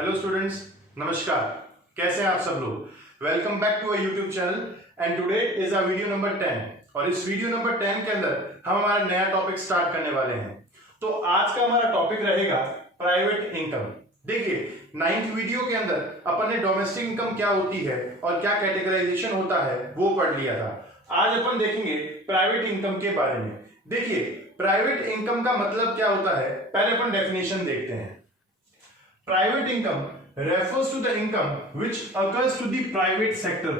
Hello students, नमस्कार। कैसे हैं आप सब लोग। Welcome back to our YouTube channel and today is a video number 10 और इस वीडियो नंबर 10 के अंदर हम हमारा नया टॉपिक स्टार्ट करने वाले हैं। तो आज का हमारा टॉपिक रहेगा प्राइवेट इनकम। देखिए, 9th वीडियो के अंदर अपन ने डोमेस्टिक इनकम क्या होती है और क्या कैटेगराइजेशन होता है वो पढ़ लिया था। आज अपन देखेंगे प्राइवेट इनकम के बारे में। देखिए, प्राइवेट इनकम का मतलब क्या होता है, पहले अपन डेफिनेशन देखते हैं। Private income refers to the income which occurs to the private sector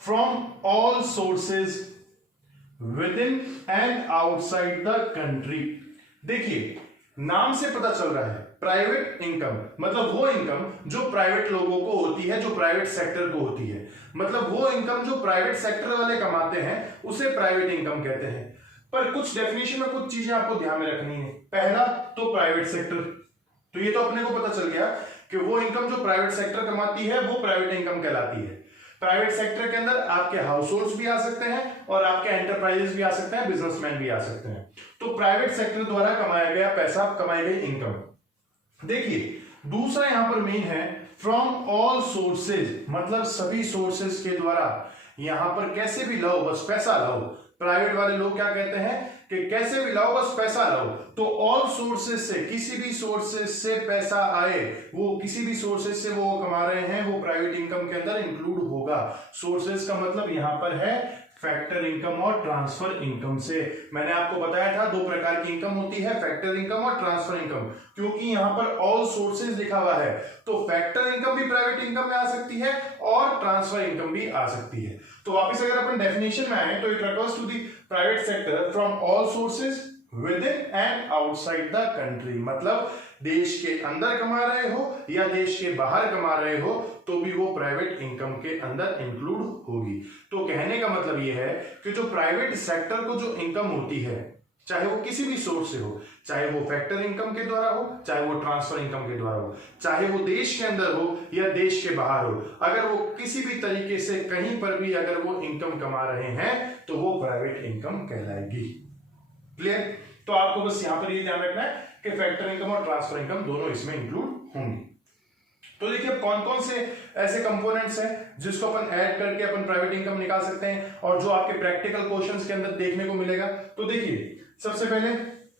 from all sources within and outside the country। देखिए, नाम से पता चल रहा है प्राइवेट इनकम मतलब वो इनकम जो प्राइवेट लोगों को होती है, जो प्राइवेट सेक्टर को होती है। मतलब वो इनकम जो प्राइवेट सेक्टर वाले कमाते हैं उसे प्राइवेट इनकम कहते हैं। पर कुछ डेफिनेशन में कुछ चीजें आपको ध्यान में रखनी है। पहला तो प्राइवेट सेक्टर, तो ये तो अपने को पता चल गया कि वो इनकम जो प्राइवेट सेक्टर कमाती है वो प्राइवेट इनकम कहलाती है। प्राइवेट सेक्टर के अंदर आपके हाउस होल्ड्स भी आ सकते हैं और आपके एंटरप्राइजेस भी आ सकते हैं, बिजनेसमैन भी आ सकते हैं। तो प्राइवेट सेक्टर द्वारा कमाया गया पैसा, कमाई गई इनकम। देखिए, दूसरा यहां पर मेन है फ्रॉम ऑल सोर्सेज, मतलब सभी सोर्सेज के द्वारा। यहां पर कैसे भी लाओ बस पैसा लाओ। प्राइवेट वाले लोग क्या कहते हैं कि कैसे भी लाओ बस पैसा लाओ। तो ऑल सोर्सेज से, किसी भी सोर्सेज से पैसा आए, वो किसी भी सोर्सेज से वो कमा रहे हैं, वो प्राइवेट इनकम के अंदर इंक्लूड होगा। सोर्सेज का मतलब यहां पर है फैक्टर इनकम और ट्रांसफर इनकम से। मैंने आपको बताया था दो प्रकार की इनकम होती है, फैक्टर इनकम और ट्रांसफर इनकम। क्योंकि यहां पर ऑल सोर्सेज लिखा हुआ है तो फैक्टर इनकम भी प्राइवेट इनकम में आ सकती है और ट्रांसफर इनकम भी आ सकती है। तो वापस अगर अपन डेफिनेशन में आए तो it refers to the private sector from all sources within and outside the country. मतलब देश के अंदर कमा रहे हो या देश के बाहर कमा रहे हो तो भी वो प्राइवेट इनकम के अंदर इंक्लूड होगी। तो कहने का मतलब ये है कि जो प्राइवेट सेक्टर को जो इनकम होती है, चाहे वो किसी भी सोर्स से हो, चाहे वो फैक्टर इनकम के द्वारा हो, चाहे वो ट्रांसफर इनकम के द्वारा हो, चाहे वो देश के अंदर हो या देश के बाहर हो, अगर वो किसी भी तरीके से कहीं पर भी अगर वो इनकम कमा रहे हैं तो वो प्राइवेट इनकम कहलाएगी। क्लियर? तो आपको बस यहां पर ये ध्यान रखना है कि फैक्टर इनकम और ट्रांसफर इनकम दोनों इसमें इंक्लूड होंगी। तो देखिए, कौन कौन से ऐसे कंपोनेंट्स हैं जिसको अपन ऐड करके अपन प्राइवेट इनकम निकाल सकते हैं और जो आपके प्रैक्टिकल क्वेश्चंस के अंदर देखने को मिलेगा। तो देखिए, सबसे पहले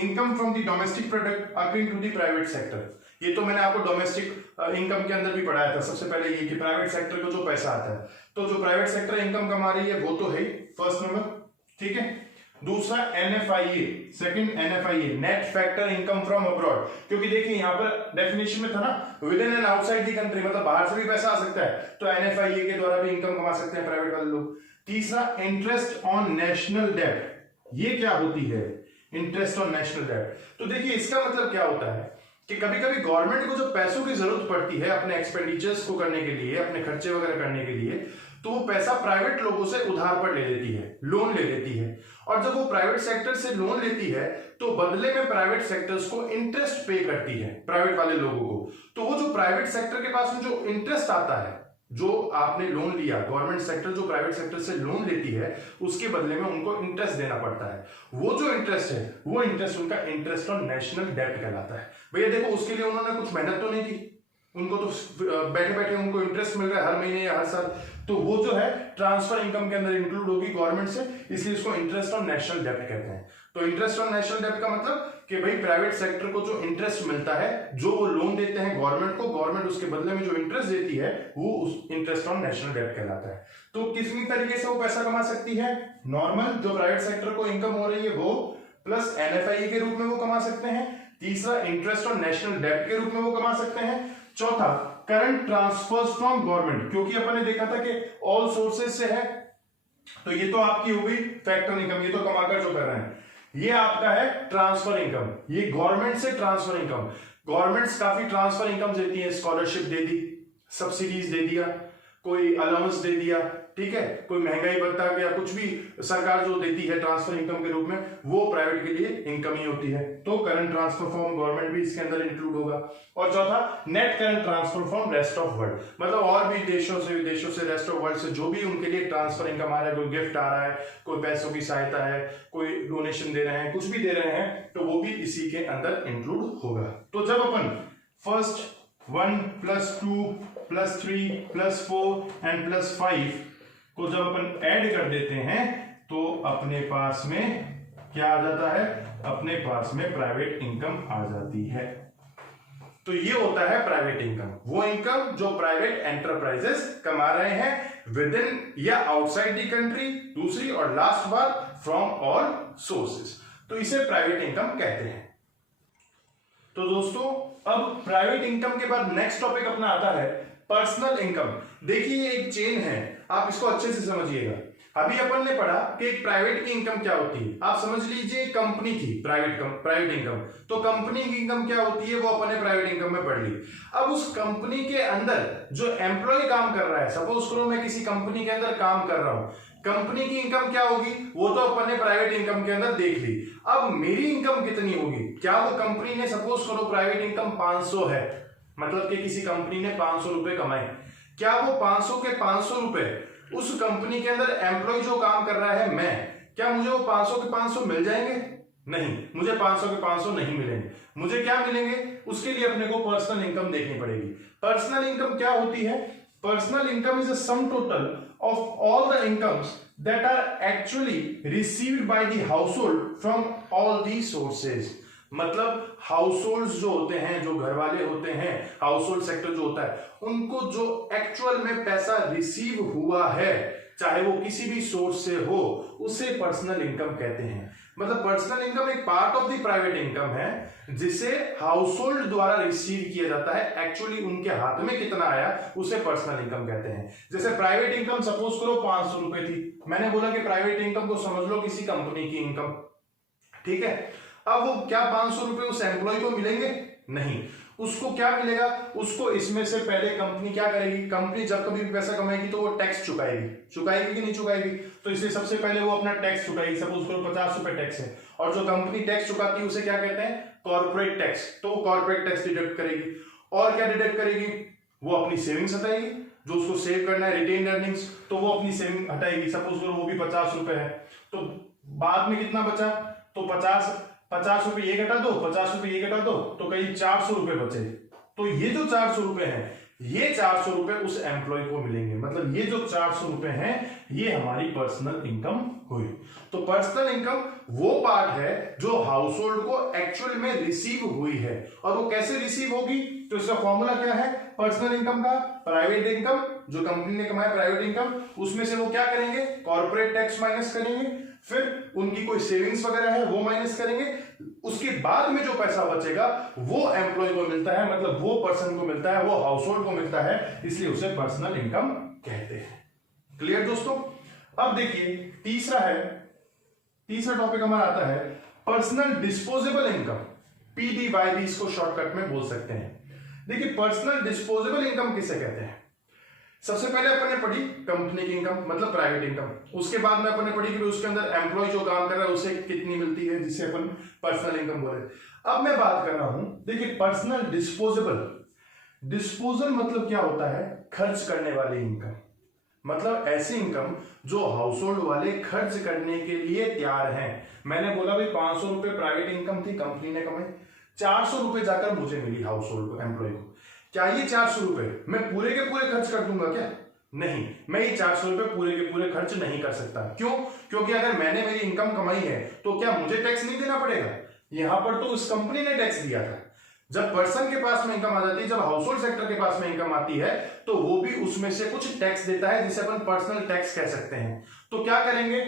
income from the domestic product accruing to the private sector. ये तो मैंने आपको डोमेस्टिक इनकम के अंदर भी पढ़ाया था। सबसे पहले ये कि प्राइवेट सेक्टर को जो पैसा आता है, तो जो प्राइवेट सेक्टर इनकम कमा रही है वो तो है फर्स्ट नंबर, ठीक है। दूसरा NFIA, second NFIA net factor income from abroad. क्योंकि देखिए यहां पर डेफिनेशन में था ना with in and outside the country, मतलब बाहर से भी पैसा आ सकता है, तो एनएफआईए के द्वारा भी इनकम कमा सकते हैं प्राइवेट वाले लोग। तीसरा इंटरेस्ट ऑन नेशनल डेब्ट। ये क्या होती है इंटरेस्ट ऑन नेशनल डेब्ट? तो देखिए, इसका मतलब क्या होता है कि कभी कभी गवर्नमेंट को जब पैसों की जरूरत पड़ती है अपने एक्सपेंडिचर्स को करने के लिए, अपने खर्चे वगैरह करने के लिए, तो वो पैसा प्राइवेट लोगों से उधार पर ले लेती है, लोन ले लेती है। और जब वो प्राइवेट सेक्टर से लोन लेती है तो बदले में प्राइवेट सेक्टर्स को इंटरेस्ट पे करती है प्राइवेट वाले लोगों को। तो वो जो प्राइवेट सेक्टर के पास में जो इंटरेस्ट आता है, जो आपने लोन लिया, गवर्नमेंट सेक्टर जो प्राइवेट सेक्टर से लोन लेती है उसके बदले में उनको इंटरेस्ट देना पड़ता है। वो जो इंटरेस्ट है वो इंटरेस्ट उनका इंटरेस्ट ऑन नेशनल डेब्ट कहलाता है। भैया देखो, उसके लिए उन्होंने कुछ मेहनत तो नहीं की, उनको तो बैठे बैठे उनको इंटरेस्ट मिल रहा है हर महीने या हर साल। तो वो जो है ट्रांसफर इनकम के अंदर इंक्लूड होगी गवर्नमेंट से, इसलिए इसको इंटरेस्ट ऑन नेशनल डेब्ट कहते हैं। तो इंटरेस्ट ऑन नेशनल डेब्ट का मतलब कि भाई प्राइवेट सेक्टर को जो इंटरेस्ट मिलता है, जो वो लोन देते हैं गवर्नमेंट को, गवर्नमेंट उसके बदले में जो इंटरेस्ट देती है वो उस इंटरेस्ट ऑन नेशनल डेब्ट कहलाता है। तो किसी तरीके से वो पैसा कमा सकती है। नॉर्मल जो प्राइवेट सेक्टर को इनकम हो रही है वो, प्लस एनएफआई के रूप में वो कमा सकते हैं। तीसरा इंटरेस्ट ऑन नेशनल डेब्ट के रूप में वो कमा सकते हैं। चौथा करंट ट्रांसफर्स फ्रॉम गवर्नमेंट, क्योंकि अपन ने देखा था कि ऑल सोर्सेज से है, तो ये तो आपकी हो गई फैक्टर इनकम, ये तो कमाकर जो कर रहे हैं। ये आपका है ट्रांसफर इनकम, ये गवर्नमेंट से ट्रांसफर इनकम। गवर्नमेंट्स काफी ट्रांसफर इनकम देती है, स्कॉलरशिप दे दी, सब्सिडीज दे दिया, कोई अलाउंस दे दिया, ठीक है, कोई महंगाई भत्ता या कुछ भी सरकार जो देती है ट्रांसफर इनकम के रूप में, वो प्राइवेट के लिए इनकम ही होती है। तो करंट ट्रांसफर फ्रॉम गवर्नमेंट भी इसके अंदर इंक्लूड होगा। और चौथा net current transfer from rest of world, मतलब और भी देशों से, विदेशों से, रेस्ट ऑफ वर्ल्ड से जो भी उनके लिए ट्रांसफर इनकम आ रहा है, कोई गिफ्ट आ रहा है, कोई पैसों की सहायता है, कोई डोनेशन दे रहे हैं, कुछ भी दे रहे हैं, तो वो भी इसी के अंदर इंक्लूड होगा। तो जब अपन फर्स्ट 1 + 2 + 3 + 4 एंड +5 को जब अपन ऐड कर देते हैं तो अपने पास में क्या आ जाता है, अपने पास में प्राइवेट इनकम आ जाती है। तो ये होता है प्राइवेट इनकम, वो इनकम जो प्राइवेट एंटरप्राइजेस कमा रहे हैं विद इन या आउटसाइड द कंट्री, दूसरी और लास्ट बात फ्रॉम ऑल सोर्सेस, तो इसे प्राइवेट इनकम कहते हैं। तो दोस्तों अब प्राइवेट इनकम के बाद नेक्स्ट टॉपिक अपना आता है पर्सनल इनकम। देखिए ये एक चेन है, आप इसको अच्छे से समझिएगा। अभी अपन ने पढ़ा कि एक प्राइवेट की इनकम क्या होती है, आप समझ लीजिए कंपनी की प्राइवेट इनकम, तो कंपनी की इनकम क्या होती है वो अपन ने प्राइवेट इनकम में पढ़ ली। अब उस कंपनी के अंदर जो एम्प्लॉय काम कर रहा है, सपोज करो मैं किसी कंपनी के अंदर काम कर रहा हूं, कंपनी की इनकम क्या होगी वो तो अपन ने प्राइवेट इनकम के अंदर देख ली। अब मेरी इनकम कितनी होगी, क्या वो कंपनी ने सपोज करो प्राइवेट इनकम 500 है, मतलब कि किसी कंपनी ने 500 रुपए कमाए, क्या वो 500 के 500 रुपए उस कंपनी के अंदर एम्प्लॉय जो काम कर रहा है मैं, क्या मुझे वो 500 के 500 मिल जाएंगे? नहीं, मुझे 500 के 500 नहीं मिलेंगे। मुझे क्या मिलेंगे, उसके लिए अपने को पर्सनल इनकम देखनी पड़ेगी। पर्सनल इनकम क्या होती है? Personal income is a sum total of all the incomes that are actually received by the household from all the sources. मतलब हाउस होल्ड जो होते हैं, जो घर वाले होते हैं, हाउस होल्ड सेक्टर जो होता है, उनको जो एक्चुअल में पैसा रिसीव हुआ है चाहे वो किसी भी सोर्स से हो, उसे पर्सनल इनकम कहते हैं। मतलब पर्सनल इनकम एक part of the private income है जिसे हाउस होल्ड द्वारा रिसीव किया जाता है, एक्चुअली उनके हाथ में कितना आया उसे पर्सनल इनकम कहते हैं। जैसे प्राइवेट इनकम सपोज करो 500 रुपए थी, मैंने बोला कि प्राइवेट इनकम को समझ लो किसी कंपनी की इनकम, ठीक है। अब वो क्या 500 रुपए उस एम्प्लॉय को मिलेंगे? नहीं, उसको क्या मिलेगा, उसको इसमें से पहले कंपनी क्या करेगी, कंपनी जब कभी भी पैसा कमाएगी तो वो टैक्स चुकाएगी कि नहीं चुकाएगी, तो इसलिए सबसे पहले वो अपना टैक्स चुकाएगी। सपोज करो 50 रुपए टैक्स है, और जो कंपनी टैक्स चुकाती है उसे क्या कहते हैं, कॉर्पोरेट टैक्स, तो वो कॉर्पोरेट टैक्स डिडक्ट करेगी। और क्या डिडक्ट करेगी, वो अपनी सेविंग्स हटाएगी, जो उसको सेव करना है रिटेन अर्निंग्स, तो वो अपनी सेविंग हटाएगी। सपोज करो वो भी 50 रुपए है, तो बाद में कितना बचा, तो 50 रुपए ये घटा दो, 50 रुपए ये घटा दो, तो कहीं 400 रुपए बचे। तो ये जो 400 रुपए हैं, ये 400 रुपए उस एम्प्लॉय को मिलेंगे। मतलब ये जो 400 रुपए हैं ये हमारी पर्सनल इनकम हुई। तो पर्सनल इनकम वो पार्ट है जो हाउस होल्ड को एक्चुअल में रिसीव हुई है। और वो कैसे रिसीव होगी, तो इसका फॉर्मूला क्या है पर्सनल इनकम का, प्राइवेट इनकम जो कंपनी ने कमाया प्राइवेट इनकम, उसमें से वो क्या करेंगे, कॉर्पोरेट टैक्स माइनस करेंगे, फिर उनकी कोई सेविंग्स वगैरह है वो माइनस करेंगे, उसके बाद में जो पैसा बचेगा वो एम्प्लॉय को मिलता है, मतलब वो पर्सन को मिलता है, वो हाउस होल्ड को मिलता है, इसलिए उसे पर्सनल इनकम कहते हैं। क्लियर दोस्तों। अब देखिए तीसरा टॉपिक हमारा आता है पर्सनल डिस्पोजेबल इनकम, पीडीवाई भी इसको शॉर्टकट में बोल सकते हैं। देखिए पर्सनल डिस्पोजेबल इनकम किसे कहते हैं, सबसे पहले अपन ने पढ़ी कंपनी की इनकम मतलब प्राइवेट इनकम, उसके बाद में अपन ने पढ़ी कि उसके अंदर एम्प्लॉय जो काम कर रहा है उसे कितनी मिलती है, जिसे अपन पर्सनल इनकम बोले। अब मैं बात कर रहा हूं, देखिए पर्सनल डिस्पोजल मतलब क्या होता है, खर्च करने वाली इनकम, मतलब ऐसी इनकम जो हाउस होल्ड वाले खर्च करने के लिए तैयार हैं। मैंने बोला भाई 500 रुपए प्राइवेट इनकम थी, कंपनी ने कमाई, 400 रुपए जाकर मुझे मिली हाउस होल्ड को, एम्प्लॉय को। क्या ये 400 रुपए मैं पूरे के पूरे खर्च कर दूंगा क्या? नहीं, मैं ये 400 रुपए पूरे के पूरे खर्च नहीं कर सकता। क्यों? क्योंकि अगर मैंने मेरी इनकम कमाई है तो क्या मुझे टैक्स नहीं देना पड़ेगा? यहां पर तो उस कंपनी ने टैक्स दिया था। जब पर्सन के पास में इनकम आ जाती है, जब हाउस होल्ड सेक्टर के पास में इनकम आती है, तो वो भी उसमें से कुछ टैक्स देता है, जिसे अपन पर्सनल टैक्स कह सकते हैं। तो क्या करेंगे,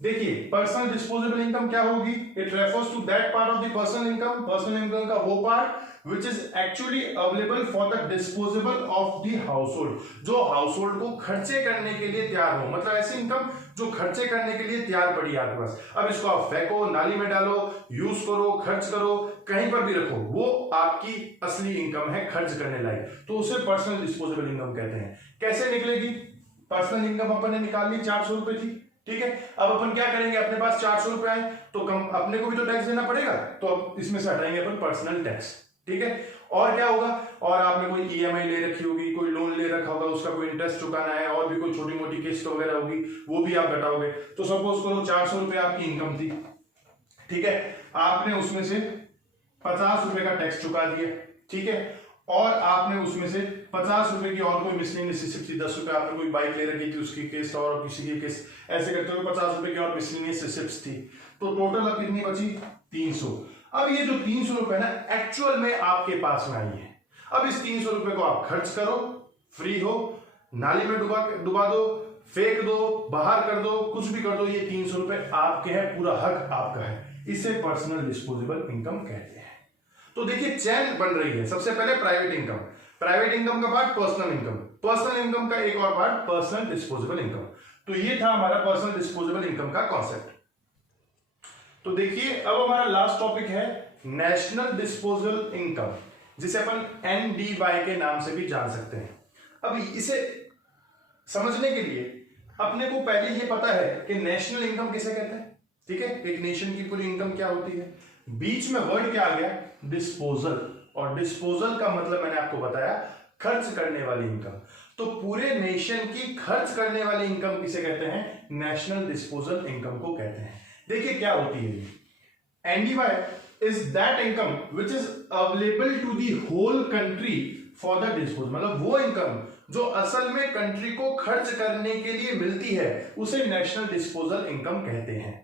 देखिए पर्सनल डिस्पोजेबल इनकम क्या होगी, it refers to that part of the personal income का वो part which is actually available for the disposable of the household, जो हाउसहोल्ड को खर्चे करने के लिए तैयार हो, मतलब ऐसी इनकम जो खर्चे करने के लिए तैयार पड़ी है आपके पास। अब इसको आप फेंको, नाली में डालो, यूज करो, खर्च करो, कहीं पर भी रखो, वो आपकी असली इनकम है, खर्च करने लायक, तो उसे पर्सनल डिस्पोजेबल इनकम कहते हैं। कैसे निकलेगी पर्सनल इनकम, अपन ने निकाल ली 400 रुपए थी, ठीक है। अब अपन क्या करेंगे, अपने पास 400 रुपए आए तो अपने को भी तो टैक्स देना पड़ेगा, तो अब इसमें से हटाएंगे अपन पर्सनल टैक्स, ठीक है। और क्या होगा, और आपने कोई ईएमआई ले रखी होगी, कोई लोन ले रखा होगा, उसका कोई इंटरेस्ट चुकाना है, और भी कोई छोटी मोटी किस्त वगैरह होगी, वो भी आप घटाओगे। तो सपोज करो 400 रुपए आपकी इनकम थी, ठीक है, आपने उसमें से 50 रुपए का टैक्स चुका दिया, ठीक है, और आपने उसमें से 50 रुपए की और कोई मिसलेनियस रिसिप्ट थी, 10 रुपए आपने कोई बाइक ले रखी थी उसकी किस्त और किसी की किस्त, ऐसे करते हुए 50 रुपए की और मिसलेनियस रिसिप्ट थी, तो टोटल अब कितनी बची 300। अब ये जो 300 रुपए ना एक्चुअल में आपके पास में आई है। अब इस 300 रुपए को आप खर्च करो, फ्री हो, नाली में डुबा दो, फेंक दो, बाहर कर दो, कुछ भी कर दो, ये 300 रुपए आपके हैं, पूरा हक आपका है। इसे पर्सनल डिस्पोजेबल इनकम कहते हैं। तो देखिए चैन बन रही है। सबसे पहले प्राइवेट इनकम, प्राइवेट इनकम का part personal income, personal income का एक और पार्ट पर्सनल डिस्पोजेबल इनकम। तो ये था हमारा पर्सनल डिस्पोजेबल इनकम का कॉन्सेप्ट। तो देखिए अब हमारा लास्ट टॉपिक है नेशनल डिस्पोजेबल इनकम, जिसे अपन NDY के नाम से भी जान सकते हैं। अब इसे समझने के लिए अपने को पहले ये पता है कि नेशनल इनकम किसे कहते हैं। ठीक है, एक नेशन की पूरी इनकम क्या होती है। बीच में वर्ड क्या आ गया, डिस्पोजल, और डिस्पोजल का मतलब मैंने आपको बताया खर्च करने वाली इनकम। तो पूरे नेशन की खर्च करने वाली इनकम किसे कहते हैं, नेशनल डिस्पोजल इनकम को कहते हैं। देखिए क्या होती है, NDY is that income which is available to the whole country for the disposal, मतलब वो इनकम जो असल में कंट्री को खर्च करने के लिए मिलती है उसे नेशनल डिस्पोजल इनकम कहते हैं।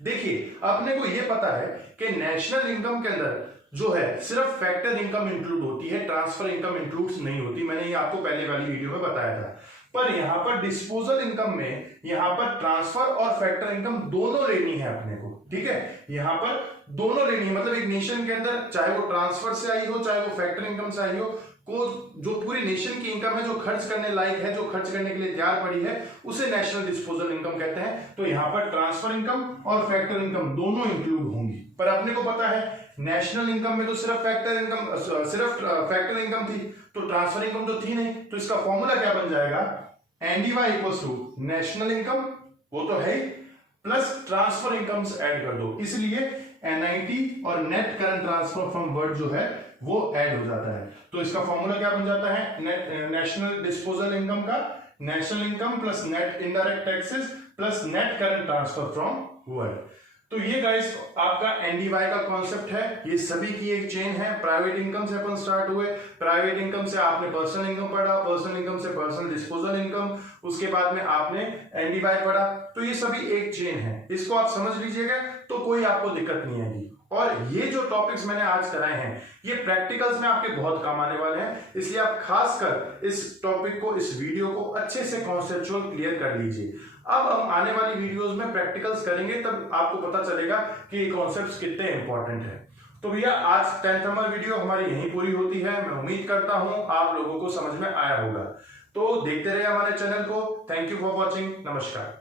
देखिए अपने को यह पता है कि नेशनल इनकम के अंदर जो है सिर्फ फैक्टर इनकम इंक्लूड होती है, ट्रांसफर इनकम इंक्लूड नहीं होती। मैंने ये आपको पहले वाली वीडियो में बताया था। पर यहां पर डिस्पोजल इनकम में यहां पर ट्रांसफर और फैक्टर इनकम दोनों लेनी है अपने को। ठीक है, यहां पर दोनों लेनी है, मतलब एक नेशन के अंदर चाहे वो ट्रांसफर से आई हो चाहे वो फैक्टर इनकम से आई हो, को जो पूरी नेशन की इनकम है जो खर्च करने लायक है, जो खर्च करने के लिए तैयार पड़ी है, उसे नेशनल डिस्पोजल इनकम कहते हैं। तो यहां पर ट्रांसफर इनकम और फैक्टर इनकम दोनों इंक्लूड होंगी। पर अपने को पता है नेशनल इनकम में तो सिर्फ फैक्टर इनकम थी, तो ट्रांसफर इनकम तो थी नहीं। तो इसका फॉर्मूला क्या बन जाएगा, NDY equals to national income, वो तो है, प्लस ट्रांसफर इनकम्स ऐड कर दो, इसलिए NIT और net current transfer from word जो है वो ऐड हो जाता है। तो इसका फॉर्मूला क्या बन जाता है, नेशनल डिस्पोजल इनकम का national income plus net indirect taxes plus net current transfer from word. तो ये गाइस आपका NDY का कॉन्सेप्ट है। ये सभी की एक चेन है। प्राइवेट इनकम से अपन स्टार्ट हुए, प्राइवेट इनकम से आपने पर्सनल इनकम पढ़ा, पर्सनल इनकम से पर्सनल डिस्पोजल इनकम, उसके बाद में आपने NDY पढ़ा। तो ये सभी एक चेन है, इसको आप समझ लीजिएगा तो कोई आपको दिक्कत नहीं आएगी। और ये जो टॉपिक्स मैंने आज कराए हैं ये प्रैक्टिकल्स में आपके बहुत काम आने वाले हैं, इसलिए आप खासकर इस टॉपिक को, इस वीडियो को अच्छे से कॉन्सेप्चुअल क्लियर कर लीजिए। अब हम आने वाली वीडियोस में प्रैक्टिकल्स करेंगे, तब आपको पता चलेगा कि ये कॉन्सेप्ट्स कितने इंपॉर्टेंट है। तो भैया आज 10th नंबर वीडियो हमारी यहीं पूरी होती है। मैं उम्मीद करता हूं आप लोगों को समझ में आया होगा। तो देखते रहिए हमारे चैनल को। Thank you for watching. नमस्कार।